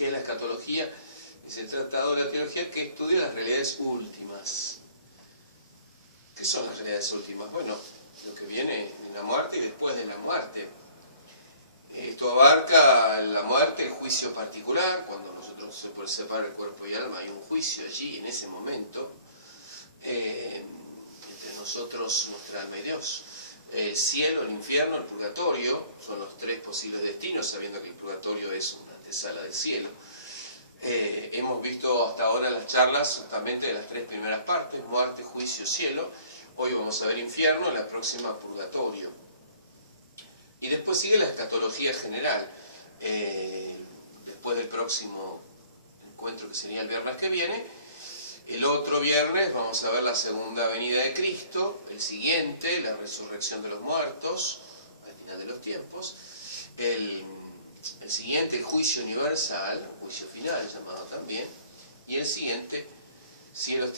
¿Qué es la escatología? Es el tratado de la teología que estudia las realidades últimas. ¿Qué son las realidades últimas? Bueno, lo que viene en la muerte y después de la muerte. Esto abarca la muerte, el juicio particular, cuando nosotros se separa el cuerpo y el alma, hay un juicio allí, en ese momento, entre nosotros, nuestra alma y Dios. El cielo, el infierno, el purgatorio, son los tres posibles destinos, sabiendo que el purgatorio es una antesala del cielo. Hemos visto hasta ahora en las charlas justamente de las tres primeras partes, muerte, juicio, cielo. Hoy vamos a ver infierno, en la próxima purgatorio. Y después sigue la escatología general. Después del próximo encuentro, que sería el viernes que viene, el otro viernes vamos a ver la segunda venida de Cristo, el siguiente, la resurrección de los muertos, al final de los tiempos, el siguiente, el juicio universal, juicio final llamado también, y el siguiente, cielos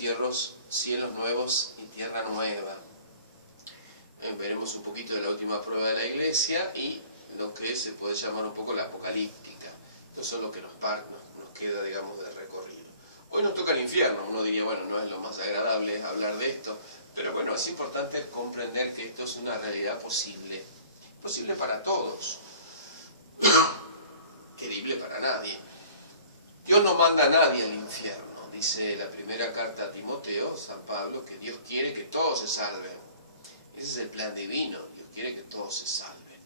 nuevos y tierra nueva. Veremos un poquito de la última prueba de la Iglesia y lo que se puede llamar un poco la apocalíptica. Eso es lo que nos queda, digamos, de recorrido. Hoy nos toca el infierno. Uno diría, bueno, no es lo más agradable hablar de esto, pero bueno, es importante comprender que esto es una realidad posible para todos, querible para nadie. Dios no manda a nadie al infierno. Dice la primera carta a Timoteo, San Pablo, que Dios quiere que todos se salven. Ese es el plan divino. Dios quiere que todos se salven.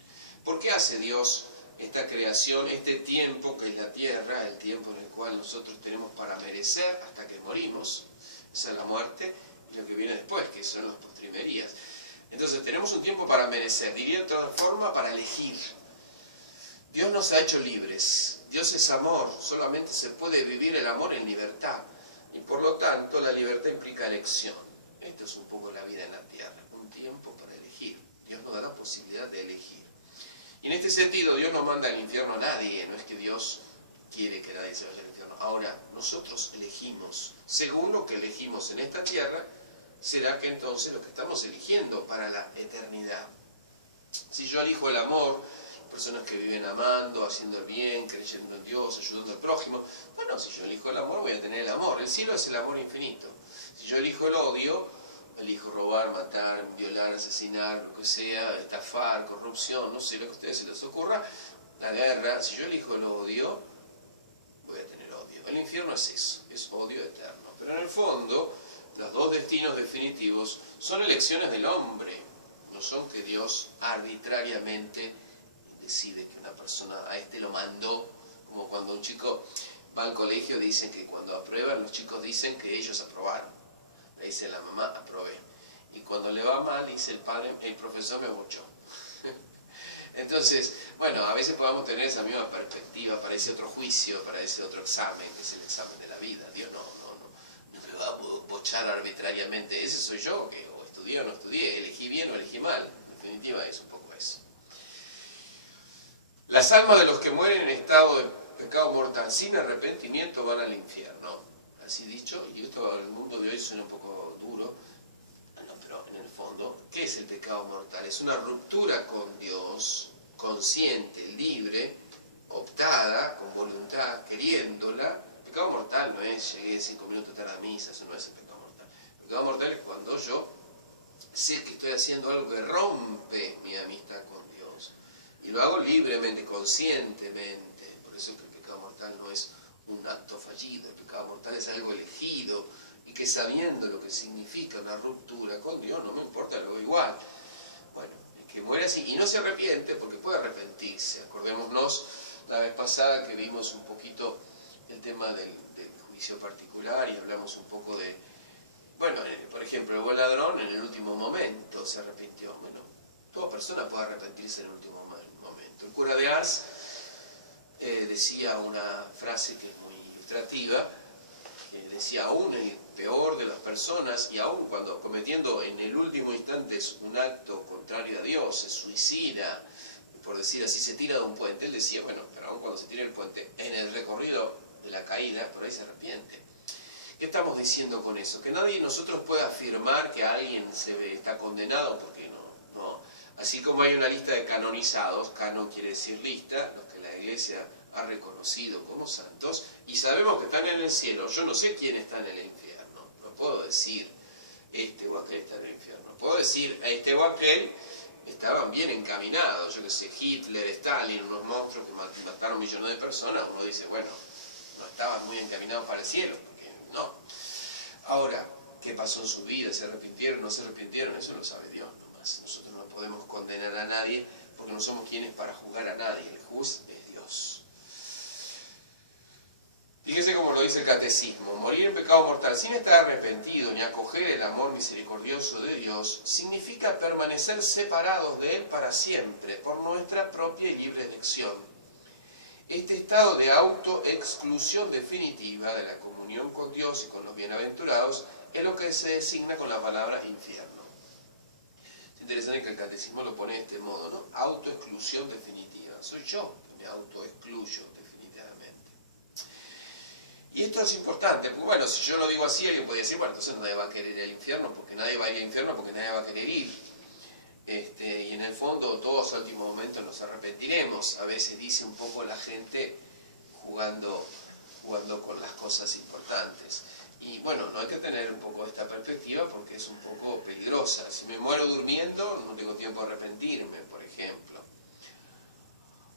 ¿Por qué hace Dios esta creación, este tiempo que es la tierra, el tiempo en el cual nosotros tenemos para merecer hasta que morimos? Esa es la muerte y lo que viene después, que son las postrimerías. Entonces tenemos un tiempo para merecer, diría de otra forma, para elegir. Dios nos ha hecho libres. Dios es amor, solamente se puede vivir el amor en libertad. Y por lo tanto la libertad implica elección. Esto es un poco la vida en la tierra, un tiempo para elegir. Dios nos da la posibilidad de elegir. Y en este sentido Dios no manda al infierno a nadie, no es que Dios quiere que nadie se vaya al infierno. Ahora, nosotros elegimos, según lo que elegimos en esta tierra, será que entonces lo que estamos eligiendo para la eternidad. Si yo elijo el amor, personas que viven amando, haciendo el bien, creyendo en Dios, ayudando al prójimo, bueno, si yo elijo el amor voy a tener el amor. El cielo es el amor infinito. Si yo elijo el odio, elijo robar, matar, violar, asesinar, lo que sea, estafar, corrupción, no sé, lo que a ustedes se les ocurra, la guerra, si yo elijo el odio, voy a tener odio. El infierno es eso, es odio eterno. Pero en el fondo, los dos destinos definitivos son elecciones del hombre, no son que Dios arbitrariamente decide que una persona a este lo mandó, como cuando un chico va al colegio, dicen que cuando aprueban, los chicos dicen que ellos aprobaron. Le dice la mamá, aprobé. Y cuando le va mal, dice el padre, el profesor me bochó. Entonces, bueno, a veces podamos tener esa misma perspectiva para ese otro juicio, para ese otro examen, que es el examen de la vida. Dios no me va a bochar arbitrariamente. Ese soy yo, que o estudié o no estudié, elegí bien o elegí mal. En definitiva es un poco eso. Las almas de los que mueren en estado de pecado mortal sin arrepentimiento van al infierno. Así dicho, y esto en el mundo de hoy suena un poco duro, no, pero en el fondo, ¿qué es el pecado mortal? Es una ruptura con Dios, consciente, libre, optada, con voluntad, queriéndola. El pecado mortal no es llegué 5 minutos tarde a misa, eso no es el pecado mortal. El pecado mortal es cuando yo sé que estoy haciendo algo que rompe mi amistad con Dios. Y lo hago libremente, conscientemente. Por eso que el pecado mortal no es un acto fallido. El pecado mortal es algo elegido y que sabiendo lo que significa una ruptura con Dios, no me importa, lo hago igual. Bueno, el que muere así y no se arrepiente, porque puede arrepentirse. Acordémonos la vez pasada que vimos un poquito el tema del juicio particular y hablamos un poco de, bueno, por ejemplo, el buen ladrón en el último momento se arrepintió. Bueno, toda persona puede arrepentirse en el último momento. El cura de Ars decía una frase que es muy ilustrativa, que decía, aún el peor de las personas, y aún cuando cometiendo en el último instante un acto contrario a Dios, se suicida, por decir así, se tira de un puente, él decía, bueno, pero aún cuando se tira el puente, en el recorrido de la caída, por ahí se arrepiente. ¿Qué estamos diciendo con eso? Que nadie de nosotros puede afirmar que alguien está condenado, porque no. Así como hay una lista de canonizados, canon quiere decir lista, los que la Iglesia ha reconocido como santos, y sabemos que están en el cielo. Yo no sé quién está en el infierno, no puedo decir este o aquel está en el infierno, puedo decir a este o aquel estaban bien encaminados, yo que sé, Hitler, Stalin, unos monstruos que mataron millones de personas. Uno dice, bueno, no estaban muy encaminados para el cielo, porque no. Ahora, ¿qué pasó en su vida? ¿Se arrepintieron? ¿No se arrepintieron? Eso lo sabe Dios nomás. Nosotros no podemos condenar a nadie, porque no somos quienes para juzgar a nadie. El juez es Dios. Fíjese cómo lo dice el catecismo: morir en pecado mortal sin estar arrepentido ni acoger el amor misericordioso de Dios significa permanecer separados de Él para siempre por nuestra propia y libre elección. Este estado de autoexclusión definitiva de la comunión con Dios y con los bienaventurados es lo que se designa con la palabra infierno. Es interesante que el catecismo lo pone de este modo, ¿no? Autoexclusión definitiva. Soy yo que me autoexcluyo definitivamente. Y esto es importante, porque bueno, si yo lo digo así, alguien podría decir, bueno, entonces nadie va a querer ir al infierno, porque nadie va a ir al infierno, porque nadie va a querer ir. Y en el fondo todos al último momento nos arrepentiremos. A veces dice un poco la gente jugando con las cosas importantes. Y bueno, no hay que tener un poco esta perspectiva porque es un poco peligrosa. Si me muero durmiendo, no tengo tiempo de arrepentirme, por ejemplo.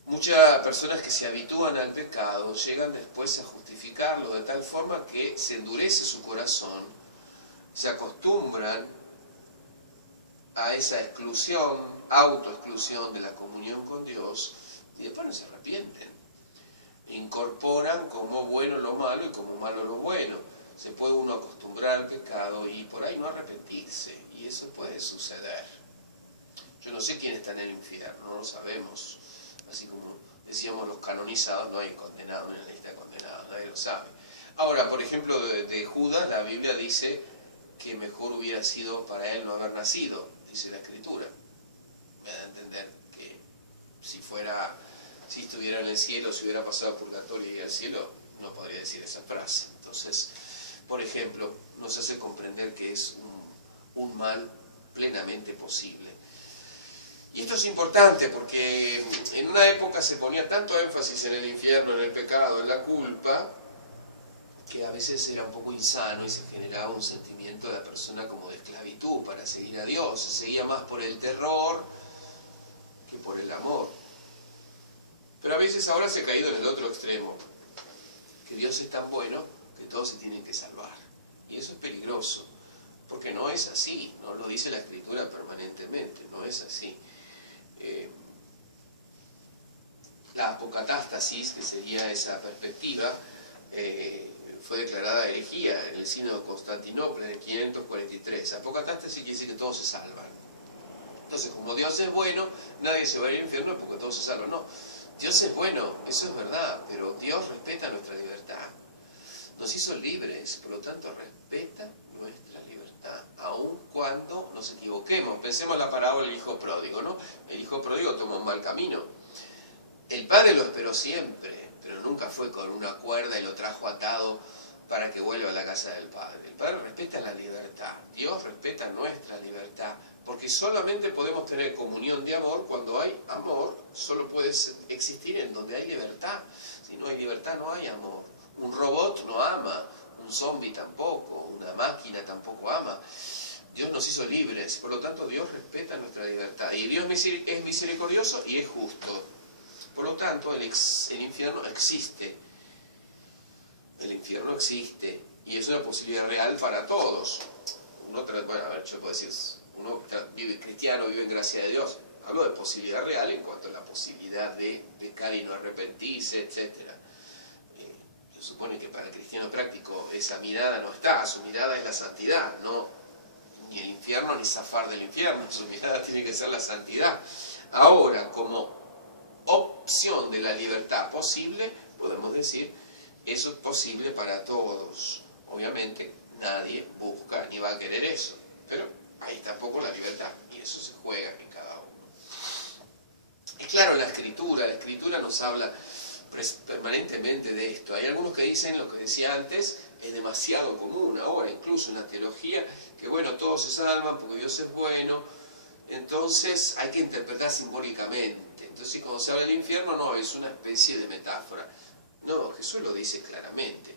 Muchas personas que se habitúan al pecado llegan después a justificarlo de tal forma que se endurece su corazón, se acostumbran a esa exclusión, autoexclusión de la comunión con Dios, y después no se arrepienten. Incorporan como bueno lo malo y como malo lo bueno. Se puede uno acostumbrar al pecado y por ahí no arrepentirse, y eso puede suceder. Yo no sé quién está en el infierno, no lo sabemos. Así como decíamos los canonizados, no hay condenados en la lista de condenados, nadie lo sabe. Ahora, por ejemplo, de Judas, la Biblia dice que mejor hubiera sido para él no haber nacido, dice la Escritura. Me da a entender que si estuviera en el cielo, si hubiera pasado purgatorio y al cielo, no podría decir esa frase. Entonces, por ejemplo, nos hace comprender que es un mal plenamente posible. Y esto es importante porque en una época se ponía tanto énfasis en el infierno, en el pecado, en la culpa, que a veces era un poco insano y se generaba un sentimiento de la persona como de esclavitud para seguir a Dios. Se seguía más por el terror que por el amor. Pero a veces ahora se ha caído en el otro extremo, que Dios es tan bueno que todos se tienen que salvar. Y eso es peligroso, porque no es así, no lo dice la Escritura permanentemente, no es así. La apocatástasis, que sería esa perspectiva, fue declarada herejía en el Sínodo de Constantinopla en el 543. Apocatástasis quiere decir que todos se salvan. Entonces, como Dios es bueno, nadie se va a ir al infierno porque todos se salvan. No, Dios es bueno, eso es verdad, pero Dios respeta nuestra libertad. Nos hizo libres, por lo tanto respeta nuestra libertad, aun cuando nos equivoquemos. Pensemos en la parábola del hijo pródigo, ¿no? El hijo pródigo tomó un mal camino. El padre lo esperó siempre, pero nunca fue con una cuerda y lo trajo atado para que vuelva a la casa del padre. El padre respeta la libertad, Dios respeta nuestra libertad, porque solamente podemos tener comunión de amor cuando hay amor. Solo puede existir en donde hay libertad. Si no hay libertad, no hay amor. Un robot no ama, un zombie tampoco, una máquina tampoco ama. Dios nos hizo libres, por lo tanto Dios respeta nuestra libertad. Y Dios es misericordioso y es justo. Por lo tanto, el infierno existe. El infierno existe. Y es una posibilidad real para todos. Bueno, a ver, yo puedo decir, uno vive cristiano, vive en gracia de Dios. Hablo de posibilidad real en cuanto a la posibilidad de pecar y no arrepentirse, etc. Se supone que para el cristiano práctico esa mirada no está. Su mirada es la santidad, no ni el infierno ni zafar del infierno. Su mirada tiene que ser la santidad. Ahora, como opción de la libertad posible, podemos decir, eso es posible para todos. Obviamente nadie busca ni va a querer eso, pero ahí está poco la libertad, y eso se juega en cada uno. Es claro, la Escritura nos habla permanentemente de esto. Hay algunos que dicen lo que decía antes, es demasiado común ahora, incluso en la teología, que bueno, todos se salvan porque Dios es bueno, entonces hay que interpretar simbólicamente. Entonces cuando se habla del infierno, no, es una especie de metáfora. No, Jesús lo dice claramente.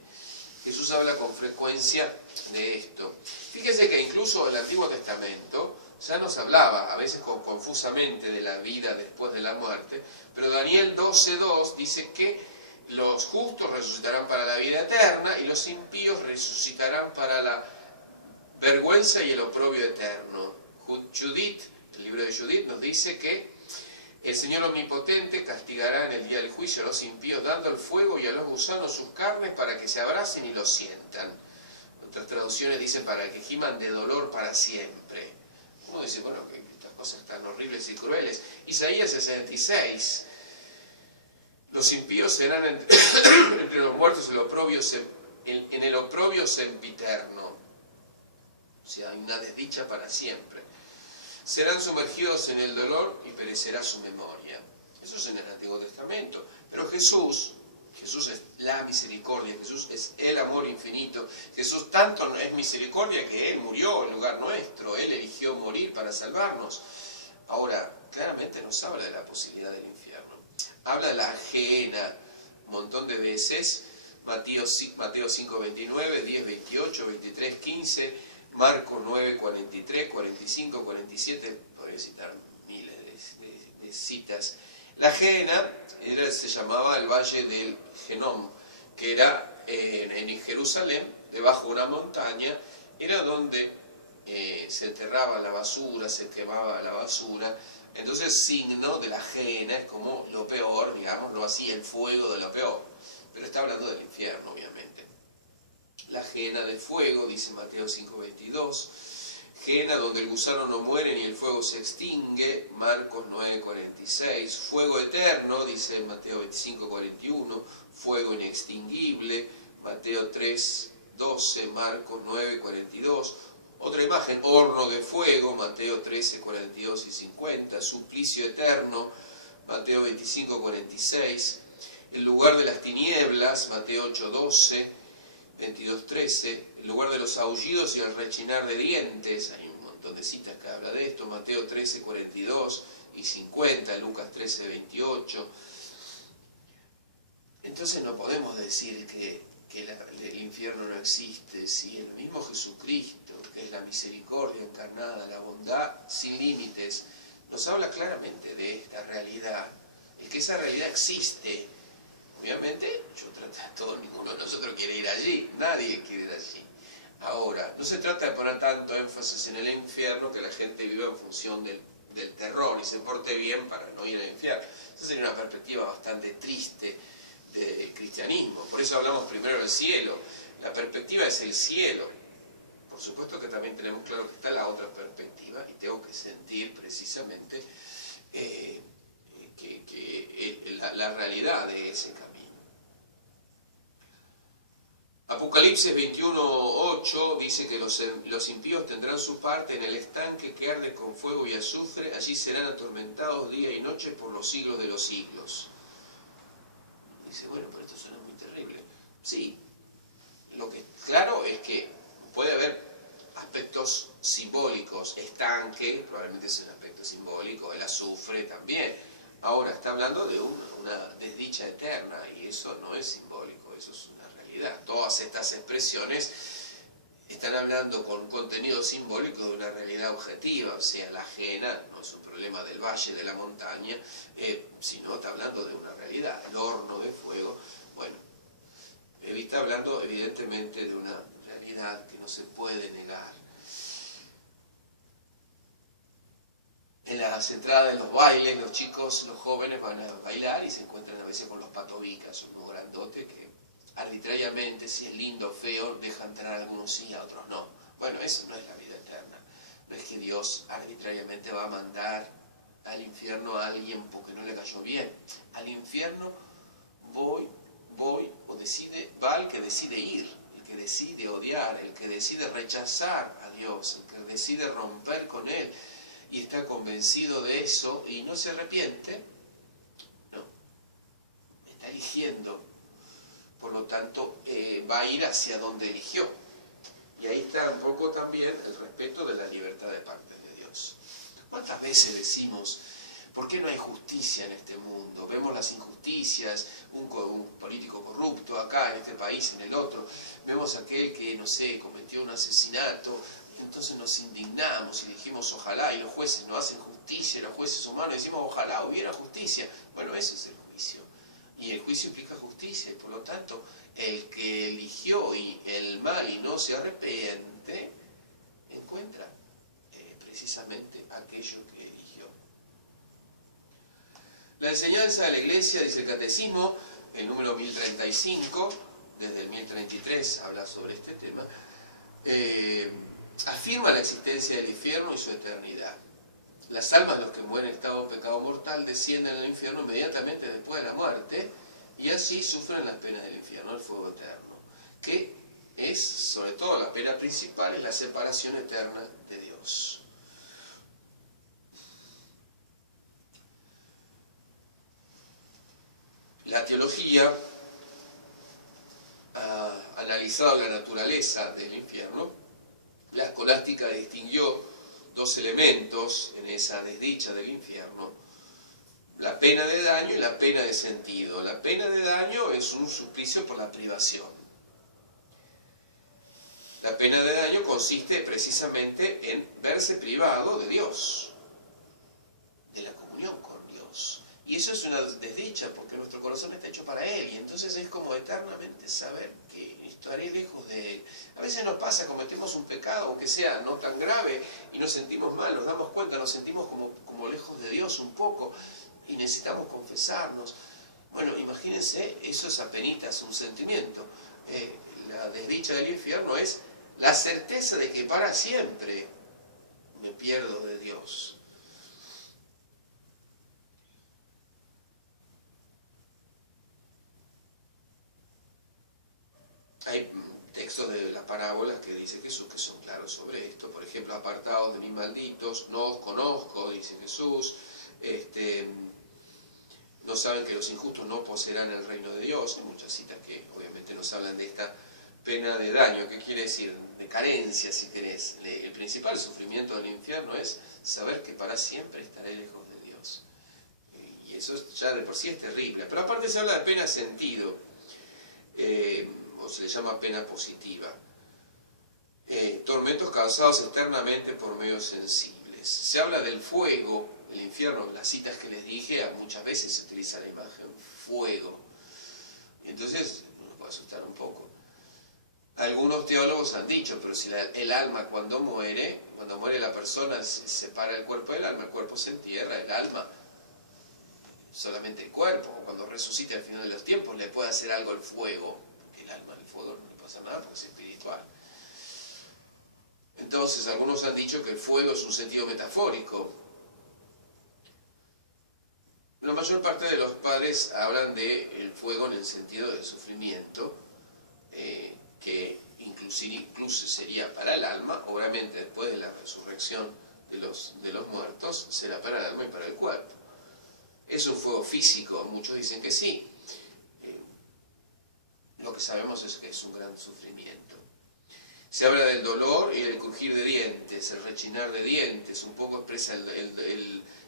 Jesús habla con frecuencia de esto. Fíjese que incluso el Antiguo Testamento ya nos hablaba, a veces confusamente, de la vida después de la muerte, pero Daniel 12:2 dice que los justos resucitarán para la vida eterna y los impíos resucitarán para la vergüenza y el oprobio eterno. Judith, el libro de Judith nos dice que el Señor Omnipotente castigará en el día del juicio a los impíos, dando al fuego y a los gusanos sus carnes para que se abracen y lo sientan. Otras traducciones dicen para que giman de dolor para siempre. Uno dice, bueno, que estas cosas tan horribles y crueles. Isaías 66. Los impíos serán entre los muertos en el oprobio sempiterno. O sea, hay una desdicha para siempre. Serán sumergidos en el dolor y perecerá su memoria. Eso es en el Antiguo Testamento. Pero Jesús es la misericordia, Jesús es el amor infinito. Jesús tanto es misericordia que Él murió en lugar nuestro, Él eligió morir para salvarnos. Ahora, claramente nos habla de la posibilidad del infierno. Habla de la gehenna un montón de veces, Mateo 5:29, 10:28, 23:15, Marcos 9:43, 45, 47, podría citar miles de citas. La gehenna se llamaba el Valle del Genom, que era en Jerusalén, debajo de una montaña, era donde se enterraba la basura, se quemaba la basura. Entonces, signo de la gehenna es como lo peor, digámoslo así, el fuego de lo peor. Pero está hablando del infierno, obviamente. La gehenna de fuego, dice Mateo 5:22. Gehenna donde el gusano no muere ni el fuego se extingue, Marcos 9:46. Fuego eterno, dice Mateo 25:41. Fuego inextinguible, Mateo 3:12, Marcos 9:42. Otra imagen, horno de fuego, Mateo 13:42 y 50. Suplicio eterno, Mateo 25:46. El lugar de las tinieblas, Mateo 8:12, 22:13. El lugar de los aullidos y el rechinar de dientes, hay un montón de citas que habla de esto, Mateo 13:42 y 50, Lucas 13:28. Entonces no podemos decir que el infierno no existe, si el mismo Jesucristo, que es la misericordia encarnada, la bondad sin límites, nos habla claramente de esta realidad, y que esa realidad existe. Obviamente, ninguno de nosotros quiere ir allí, nadie quiere ir allí. Ahora, no se trata de poner tanto énfasis en el infierno que la gente viva en función del terror y se porte bien para no ir al infierno. Esa sería una perspectiva bastante triste del cristianismo. Por eso hablamos primero del cielo. La perspectiva es el cielo. Por supuesto que también tenemos claro que está la otra perspectiva y tengo que sentir precisamente la realidad de ese camino. Apocalipsis 21:8 dice que los impíos tendrán su parte en el estanque que arde con fuego y azufre, allí serán atormentados día y noche por los siglos de los siglos. Dice, bueno, pero esto suena muy terrible. Sí, lo que claro es que puede haber aspectos simbólicos, estanque, probablemente es un aspecto simbólico, el azufre también. Ahora, está hablando de una desdicha eterna y eso no es simbólico, eso es una realidad. Todas estas expresiones están hablando con contenido simbólico de una realidad objetiva, o sea, la gehenna no es un problema del valle, de la montaña, sino está hablando de una realidad. El horno de fuego, bueno, está hablando evidentemente de una realidad que no se puede negar. En las entradas de los bailes, los chicos, los jóvenes van a bailar y se encuentran a veces con los patobicas, unos grandotes que arbitrariamente, si es lindo o feo, dejan entrar a algunos sí, a otros no. Bueno, eso no es la vida eterna. No es que Dios arbitrariamente va a mandar al infierno a alguien porque no le cayó bien. Al infierno va el que decide ir, el que decide odiar, el que decide rechazar a Dios, el que decide romper con Él y está convencido de eso y no se arrepiente, no, está eligiendo, por lo tanto va a ir hacia donde eligió. Y ahí está un poco también el respeto de la libertad de parte de Dios. ¿Cuántas veces decimos, ¿Por qué no hay justicia en este mundo? Vemos las injusticias, un político corrupto acá, en este país, en el otro. Vemos aquel que, no sé, cometió un asesinato. Y entonces nos indignamos y dijimos, ojalá, y los jueces no hacen justicia, los jueces humanos decimos, ojalá hubiera justicia. Bueno, eso es el juicio. Y el juicio implica justicia, y por lo tanto, el que eligió el mal y no se arrepiente, encuentra precisamente aquello que eligió. La enseñanza de la Iglesia, dice el Catecismo, el número 1035, desde el 1033 habla sobre este tema, afirma la existencia del infierno y su eternidad. Las almas de los que mueren en estado de pecado mortal descienden al infierno inmediatamente después de la muerte y así sufren las penas del infierno, el fuego eterno, que es, sobre todo, la pena principal, es la separación eterna de Dios. La teología ha analizado la naturaleza del infierno. La escolástica distinguió dos elementos en esa desdicha del infierno: la pena de daño y la pena de sentido. La pena de daño es un suplicio por la privación. La pena de daño consiste precisamente en verse privado de Dios, de la comunión con Dios. Y eso es una desdicha, porque nuestro corazón está hecho para Él, y entonces es como eternamente saber que estaré lejos de Él. A veces nos pasa, cometemos un pecado, aunque sea no tan grave, y nos sentimos mal, nos damos cuenta, nos sentimos como lejos de Dios un poco, y necesitamos confesarnos. Bueno, imagínense, eso es apenitas un sentimiento. La desdicha del infierno es la certeza de que para siempre me pierdo de Dios. Hay textos de las parábolas que dice Jesús que son claros sobre esto. Por ejemplo, apartados de mí, malditos, no os conozco, dice Jesús. No saben que los injustos no poseerán el reino de Dios. Hay muchas citas que obviamente nos hablan de esta pena de daño. ¿Qué quiere decir? De carencia, si querés. El principal sufrimiento del infierno es saber que para siempre estaré lejos de Dios. Y eso ya de por sí es terrible. Pero aparte se habla de pena sentido. O se le llama pena positiva. Tormentos causados externamente por medios sensibles. Se habla del fuego, el infierno, en las citas que les dije, muchas veces se utiliza la imagen fuego. Y entonces nos puede asustar un poco. Algunos teólogos han dicho, pero si el alma cuando muere la persona se separa el cuerpo del alma, el cuerpo se entierra, el alma, solamente el cuerpo, cuando resucite al final de los tiempos, le puede hacer algo al fuego. El alma, el fuego no le pasa nada porque es espiritual. Entonces, algunos han dicho que el fuego es un sentido metafórico. La mayor parte de los padres hablan del fuego en el sentido del sufrimiento, que incluso sería para el alma. Obviamente, después de la resurrección de los muertos, será para el alma y para el cuerpo. ¿Es un fuego físico? Muchos dicen que sí. Lo que sabemos es que es un gran sufrimiento. Se habla del dolor y el crujir de dientes, el rechinar de dientes, un poco expresa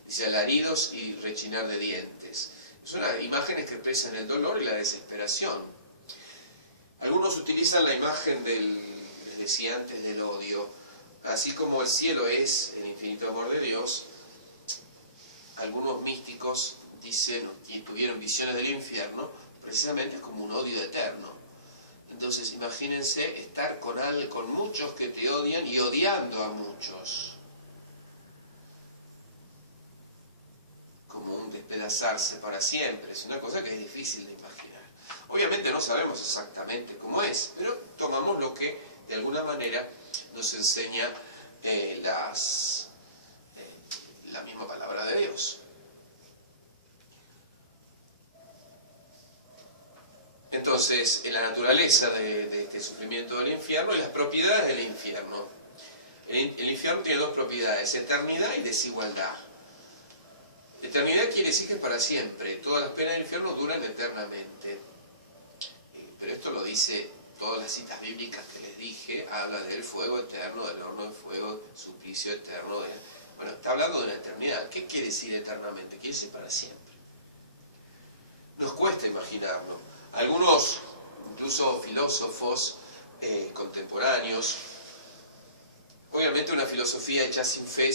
dice alaridos y rechinar de dientes. Son imágenes que expresan el dolor y la desesperación. Algunos utilizan la imagen les decía antes, del odio. Así como el cielo es el infinito amor de Dios, algunos místicos dicen, y tuvieron visiones del infierno, precisamente es como un odio eterno. Entonces imagínense estar con muchos que te odian y odiando a muchos. Como un despedazarse para siempre. Es una cosa que es difícil de imaginar. Obviamente no sabemos exactamente cómo es, pero tomamos lo que de alguna manera nos enseña la misma palabra de Dios. Entonces, en la naturaleza de este sufrimiento del infierno y las propiedades del infierno. El infierno tiene dos propiedades: eternidad y desigualdad. Eternidad quiere decir que es para siempre. Todas las penas del infierno duran eternamente. Pero esto lo dice todas las citas bíblicas que les dije, habla del fuego eterno, del horno de fuego, suplicio eterno, Bueno, está hablando de la eternidad. ¿Qué quiere decir eternamente? Quiere decir para siempre. Nos cuesta imaginarlo. Algunos, incluso filósofos contemporáneos, obviamente una filosofía hecha sin fe